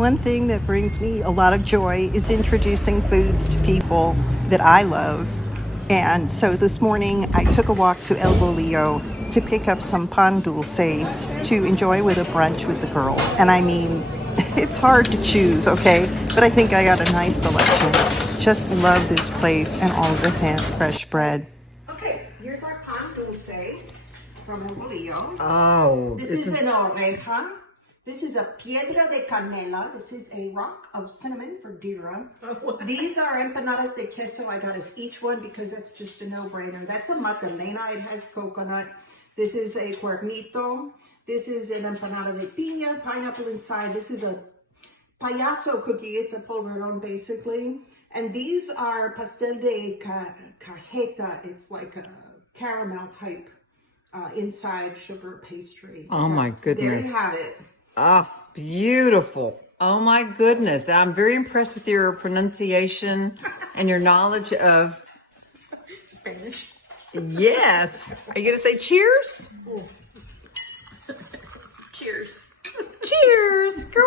One thing that brings me a lot of joy is introducing foods to people that I love. And so this morning I took a walk to El Bolillo to pick up some pan dulce to enjoy with a brunch with the girls. And I mean, it's hard to choose, okay? But I think I got a nice selection. Just love this place and all the fresh bread. Okay, here's our pan dulce from El Bolillo. Oh, This is an oreja. This is a piedra de canela. This is a rock of cinnamon for Dira. These are empanadas de queso. I got us each one because that's just a no-brainer. That's a magdalena. It has coconut. This is a cuernito. This is an empanada de piña, pineapple inside. This is a payaso cookie. It's a polvorón, basically. And these are pastel de cajeta. It's like a caramel type inside sugar pastry. oh my goodness. There you have it. Ah, beautiful. Oh my goodness. I'm very impressed with your pronunciation and your knowledge of Spanish. Yes. Are you going to say cheers? Cheers. Cheers. Go